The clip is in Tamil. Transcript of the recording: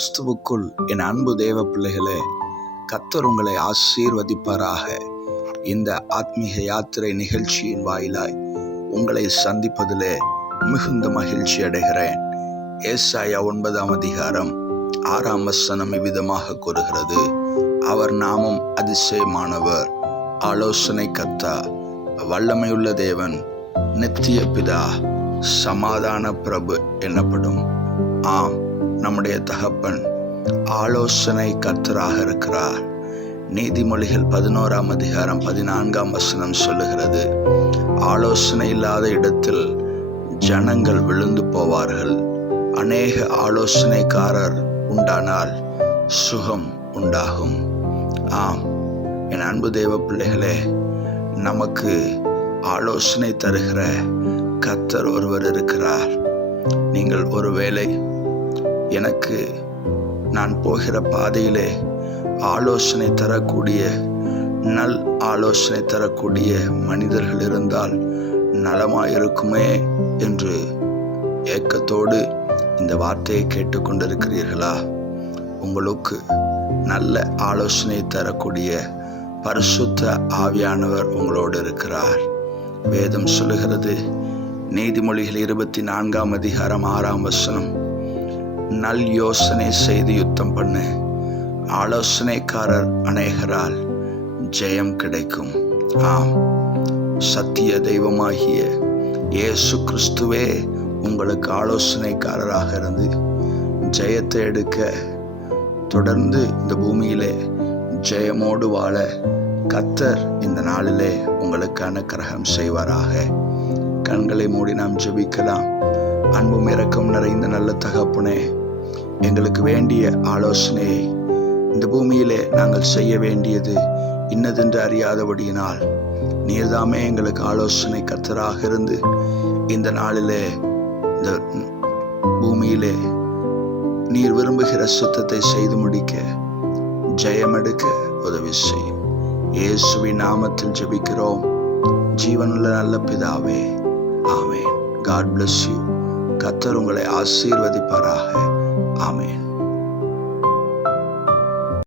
கிறிஸ்துவுக்குள் என் அன்பு தேவ பிள்ளைகளே, கர்த்தர் உங்களை ஆசீர்வதிப்பாராக. இந்த ஆத்மீக யாத்திரை நிகழ்ச்சியின் வாயிலாய் உங்களை சந்திப்பதிலே மிகுந்த மகிழ்ச்சி அடைகிறேன். ஏசாயா 9ஆம் அதிகாரம் 6ஆம் வசனம் இவ்விதமாக கூறுகிறது: அவர் நாமம் அதிசயமானவர், ஆலோசனை கர்த்தா, வல்லமையுள்ள தேவன், நித்திய பிதா, சமாதான பிரபு எனப்படும். ஆம், நம்முடைய தகப்பன் ஆலோசனை கர்த்தராக இருக்கிறார். நீதிமொழிகள் 11ஆம் அதிகாரம் 14ஆம் வசனம் சொல்லுகிறது: ஆலோசனை இல்லாத இடத்தில் ஜனங்கள் விழுந்து போவார்கள், அநேக ஆலோசனைக்காரர் உண்டானால் சுகம் உண்டாகும். ஆம், என் அன்பு தேவ பிள்ளைகளே, நமக்கு ஆலோசனை தருகிற கர்த்தர் ஒருவர் இருக்கிறார். நீங்கள் ஒருவேளை எனக்கு நான் போகிற பாதையிலே ஆலோசனை தரக்கூடிய ஆலோசனை தரக்கூடிய மனிதர்கள் இருந்தால் நலமாயிருக்குமே என்று ஏக்கத்தோடு இந்த வார்த்தையை கேட்டுக்கொண்டிருக்கிறீர்களா? உங்களுக்கு நல்ல ஆலோசனை தரக்கூடிய பரிசுத்த ஆவியானவர் உங்களோடு இருக்கிறார். வேதம் சொல்லுகிறது, நீதிமொழிகள் 24ஆம் அதிகாரம் 6ஆம் வசனம்: நல் யோசனை செய்து யுத்தம் பண்ணு, ஆலோசனைக்காரர் அநேகரால் ஜெயம் கிடைக்கும். ஆம், சத்திய தெய்வமாகிய இயேசு கிறிஸ்துவே உங்களுக்கு ஆலோசனைக்காரராக இருந்து ஜெயத்தை எடுக்க, தொடர்ந்து இந்த பூமியிலே ஜெயமோடு வாழ கர்த்தர் இந்த நாளிலே உங்களுக்கு அனுக்கிரகம் செய்வாராக. கண்களை மூடி நாம் ஜெபிக்கலாம். அன்பும் இரக்கம் நிறைந்த நல்ல தகப்பனே, எங்களுக்கு வேண்டிய ஆலோசனையை இந்த பூமியிலே நாங்கள் செய்ய வேண்டியது இன்னதென்று அறியாதபடியினால் நீர்தாமே எங்களுக்கு ஆலோசனை கர்த்தராக இருந்து இந்த நாளிலே இந்த பூமியிலே நீர் விரும்புகிற சுத்தத்தை செய்து முடிக்க, ஜெயமெடுக்க உதவி செய்யும். இயேசுவின் நாமத்தில் ஜெபிக்கிறோம் ஜீவனுள்ள நல்ல பிதாவே, ஆமென். God bless you. கர்த்தர் உங்களை ஆசீர்வதிப்பாராக. ஆமென்.